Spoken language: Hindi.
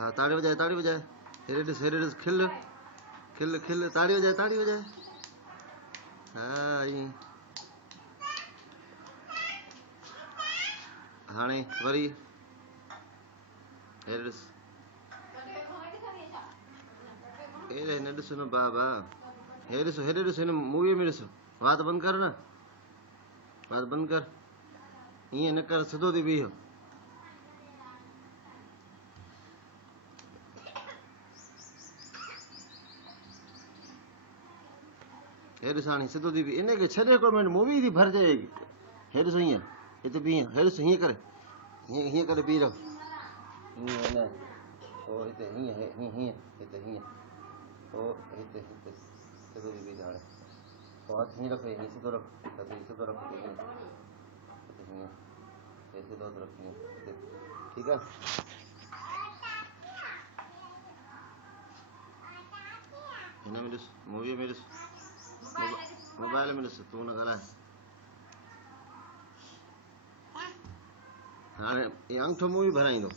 हाँ ताड़ी बजाए हेरे खिल खिल खिल ताड़ी बजाए हाँ ईअं हाणे वरी हेरे ॾिस हिन ॾिस न बाबा हेरे ॾिस हिन मूवीअ में ॾिस वात बंदि कर न वात बंदि कर ईअं न कर सिधो थी बीह हे ॾिस हाणे सिधो थी बीह इनखे छॾे हिकिड़ो मिनट मूवी थी भरिजे हे ॾिस हीअं हिते बीह हे ॾिस हीअं करे हीअं करे बीह रहो हीअं न पोइ हिते हीअं हीअं हिते हीअं पोइ हिते सिधो थी बीह हाणे पोइ हथु हीअं रख हीअं सिधो रख हथु सिधो रख हीअं हिते हीअं हे सिधो हथु रख हीअं हिते ठीकु आहे हिन में ॾिस मूवीअ में ॾिस मोबाइल में ॾिस तूं न ॻाल्हाए हाणे इहा अंगूठो मूवी भराईंदो